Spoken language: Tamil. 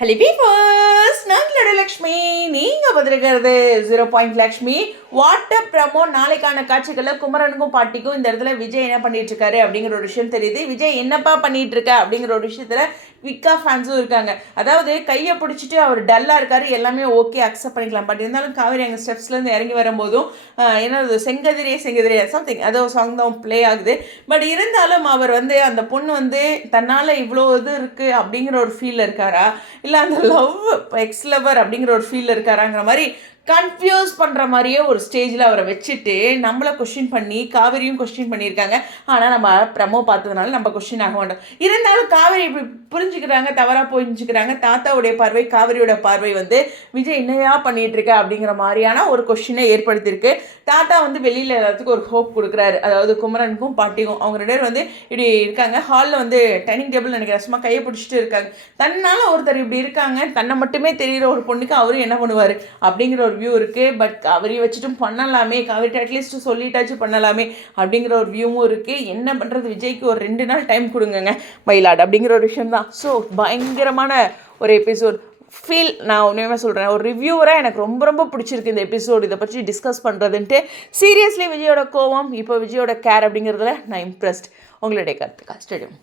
ஹலி பீஃபர்ஸ் நான் லக்ஷ்மி. நீங்கள் பார்த்துருக்கிறது zero point Lakshmi water promo நாளைக்கான காட்சிகளில் குமரனுக்கும் பாட்டிக்கும் இந்த இடத்துல விஜய் என்ன பண்ணிட்டு இருக்காரு அப்படிங்கிற ஒரு விஷயம் தெரியுது. விஜய் என்னப்பா பண்ணிட்டு இருக்க அப்படிங்கிற ஒரு விஷயத்துல விக்கா ஃபேன்ஸும் இருக்காங்க. அதாவது கையை பிடிச்சிட்டு அவர் டல்லாக இருக்காரு. எல்லாமே ஓகே அக்செப்ட் பண்ணிக்கலாம். பட் இருந்தாலும் காவேரி அங்கே ஸ்டெப்ஸ்லேருந்து இறங்கி வரும்போதும் ஆஹ், என்னது செங்கதிரியே சம்திங் அதோ சாங் தான் ப்ளே ஆகுது. பட் இருந்தாலும் அவர் வந்து அந்த பொண்ணு வந்து தன்னால் இவ்வளோ இது இருக்குது அப்படிங்கிற ஒரு ஃபீல் இருக்காரா? இல்லை அந்த லவ் எக்ஸ் லவர் அப்படிங்கிற ஒரு ஃபீல் இருக்காராங்கிற மாதிரி கன்ஃபியூஸ் பண்ணுற மாதிரியே ஒரு ஸ்டேஜில் அவரை வச்சுட்டு நம்மளை கொஷின் பண்ணி காவேரியும் கொஸ்டின் பண்ணியிருக்காங்க. ஆனால் நம்ம ப்ரமோ பார்த்ததுனால நம்ம கொஷின் ஆக மாட்டோம். இருந்தாலும் காவேரி இப்படி புரிஞ்சுக்கிறாங்க தவறாக புரிஞ்சுக்கிறாங்க. தாத்தாவுடைய பார்வை காவேரியோட பார்வை வந்து விஜய் என்னையா பண்ணிட்டு அப்படிங்கிற மாதிரியான ஒரு கொஷினை ஏற்படுத்தியிருக்கு. தாத்தா வந்து வெளியில் எல்லாத்துக்கும் ஒரு ஹோப் கொடுக்குறாரு. அதாவது குமரனுக்கும் பாட்டிக்கும். அவங்க ரெண்டு பேர் வந்து இப்படி இருக்காங்க. ஹாலில் வந்து டைனிங் டேபிள் நினைக்கிறேன். சும்மா கையை பிடிச்சிட்டு இருக்காங்க. தன்னால் ஒருத்தர் இப்படி இருக்காங்க. தன்னை மட்டுமே தெரிகிற ஒரு பொண்ணுக்கு அவரும் என்ன பண்ணுவார்? அப்படிங்கிற ஒரு வியூ இருக்குது பட் காவிரி வச்சுட்டும் பண்ணலாமே காவிரி அட்லீஸ்ட் சொல்லிட்டாச்சும் பண்ணலாமே அப்படிங்கிற ஒரு வியூவும் இருக்குது என்ன பண்ணுறது விஜய்க்கு ஒரு ரெண்டு நாள் டைம் கொடுங்கங்க மயிலாடு அப்படிங்கிற ஒரு விஷயம் தான். ஸோ பயங்கரமான ஒரு எபிசோட் ஃபீல் நான் உண்மையுமே சொல்கிறேன் ஒரு ரிவ்யூவராக எனக்கு ரொம்ப ரொம்ப பிடிச்சிருக்கு இந்த எபிசோடு இதை பற்றி டிஸ்கஸ் பண்ணுறதுன்ட்டு சீரியஸ்லி விஜயோட கோவம் இப்போ விஜயோட கேர் அப்படிங்கிறதுல நான் இம்ப்ரெஸ்ட் உங்களுடைய கருத்து ஸ்டேடியம்